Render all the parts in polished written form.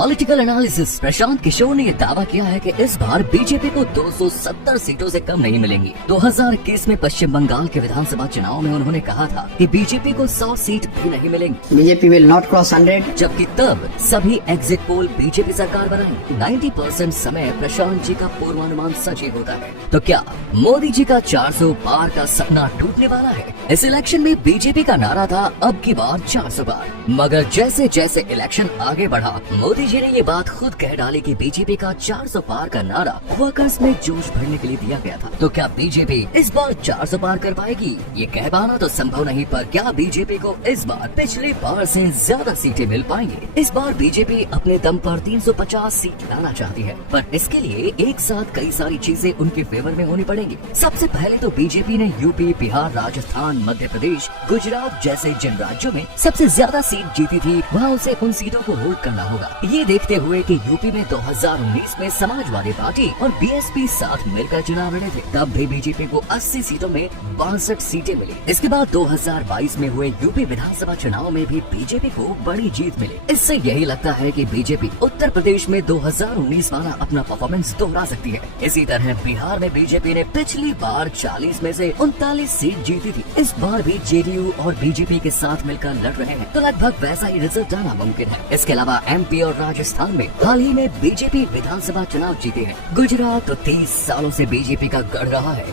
Political analysis Prashant Kishor ने ये दावा किया है कि इस बार बीजेपी को 270 सीटों से कम नहीं मिलेंगी। 2021 में पश्चिम बंगाल के विधानसभा चुनाव में उन्होंने कहा था कि बीजेपी को 100 सीट भी नहीं मिलेंगी। BJP will not cross 100। जबकि तब सभी एग्जिट पोल बीजेपी सरकार बनाएंगे। 90% समय प्रशांत जी का पूर्वानुमान सच ही होता है। तो क्या मोदी जी का 400 पार का सपना टूटने वाला है? इस इलेक्शन में बीजेपी का नारा था अब की बार 400 पार, मगर जैसे जैसे इलेक्शन आगे बढ़ा मोदी जी ने ये बात खुद कह डाली कि बीजेपी का 400 पार का नारा वर्कर्स में जोश भरने के लिए दिया गया था। तो क्या बीजेपी इस बार 400 पार कर पाएगी? ये कह पाना तो संभव नहीं, पर क्या बीजेपी को इस बार पिछली बार से ज्यादा सीटें मिल पाएंगी? इस बार बीजेपी अपने दम पर 350 सीट लाना चाहती है, पर इसके लिए एक साथ कई सारी चीजें उनके फेवर में होनी पड़ेंगी। सबसे पहले तो बीजेपी ने यूपी, बिहार, राजस्थान, मध्य प्रदेश, गुजरात जैसे जिन राज्यों में सबसे ज्यादा सीट जीती थी वहाँ उसे उन सीटों को होल्ड करना होगा। ये देखते हुए कि यूपी में 2019 में समाजवादी पार्टी और बीएसपी साथ मिलकर चुनाव लड़े थे, तब भी बीजेपी को 80 सीटों में 62 सीटें मिली। इसके बाद 2022 में हुए यूपी विधानसभा चुनाव में भी बीजेपी को बड़ी जीत मिली। इससे यही लगता है कि बीजेपी उत्तर प्रदेश में 2019 वाला अपना परफॉर्मेंस दोहरा सकती है। इसी तरह बिहार में बीजेपी ने पिछली बार 40 में से 39 सीट जीती थी। इस बार भी जेडीयू और बीजेपी के साथ मिलकर लड़ रहे हैं, तो लगभग वैसा ही रिजल्ट आना मुमकिन है। इसके अलावा एमपी और राजस्थान में हाल ही में बीजेपी विधानसभा चुनाव जीते हैं। गुजरात तो 30 सालों से बीजेपी का गढ़ रहा है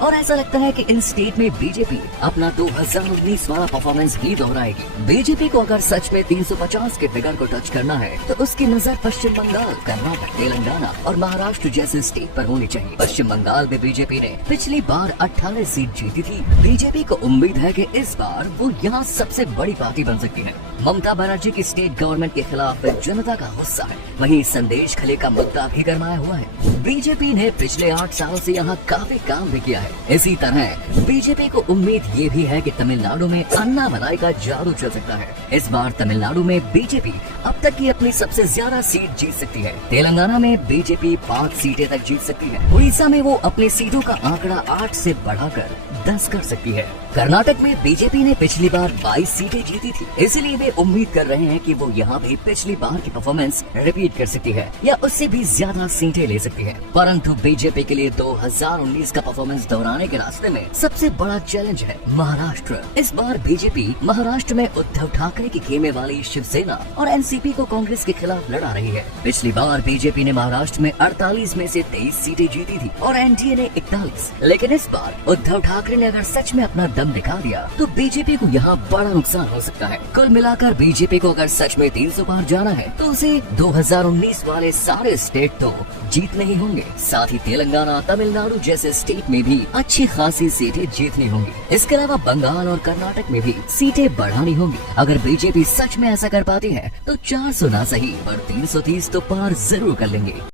और ऐसा लगता है कि इन स्टेट में बीजेपी अपना 2019 वाला परफॉर्मेंस भी दोहराएगी। बीजेपी को अगर सच में 350 के फिगर को टच करना है तो उसकी नजर पश्चिम बंगाल, कर्नाटक, तेलंगाना और महाराष्ट्र जैसे स्टेट पर होनी चाहिए। पश्चिम बंगाल में बीजेपी ने पिछली बार 18 सीट जीती थी। बीजेपी को उम्मीद है कि इस बार वो यहाँ सबसे बड़ी पार्टी बन सकती है। ममता बनर्जी की स्टेट गवर्नमेंट के खिलाफ जनता का गुस्सा है, वहीं संदेश खले का मुद्दा भी गरमाया हुआ है। बीजेपी ने पिछले 8 सालों से यहाँ काफी काम भी किया है। इसी तरह बीजेपी को उम्मीद ये भी है कि तमिलनाडु में अन्नामलाई का जादू चल सकता है। इस बार तमिलनाडु में बीजेपी अब तक की अपनी सबसे ज्यादा सीट जीत सकती है। तेलंगाना में बीजेपी 5 सीटें तक जीत सकती है। उड़ीसा में वो अपने सीटों का आंकड़ा 8 से बढ़ाकर 10 कर सकती है। कर्नाटक में बीजेपी ने पिछली बार 22 सीटें जीती थी, इसलिए वे उम्मीद कर रहे हैं कि वो यहाँ भी पिछली बार की परफॉर्मेंस रिपीट कर सकती है या उससे भी ज्यादा सीटें ले सकती है। परंतु बीजेपी के लिए 2019 का परफॉर्मेंस दोहराने के रास्ते में सबसे बड़ा चैलेंज है महाराष्ट्र। इस बार बीजेपी महाराष्ट्र में उद्धव ठाकरे की खेमे वाली शिवसेना और एनसीपी को कांग्रेस के खिलाफ लड़ा रही है। पिछली बार बीजेपी ने महाराष्ट्र में 48 में से 23 सीटें जीती थी और एनडीए ने 41, लेकिन इस बार उद्धव ठाकरे ने अगर सच में अपना दम दिखा दिया तो बीजेपी को यहाँ बड़ा नुकसान हो सकता है। कुल मिलाकर बीजेपी को अगर सच में 300 पार जाना है तो उसे 2019 वाले सारे स्टेट तो जीतने ही होंगे, साथ ही तेलंगाना, तमिलनाडु जैसे स्टेट में भी अच्छी खासी सीटें जीतनी होंगी। इसके अलावा बंगाल और कर्नाटक में भी सीटें बढ़ानी होंगी। अगर बीजेपी सच में ऐसा कर पाती है तो 400 ना सही पर 330 तो पार जरूर कर लेंगे।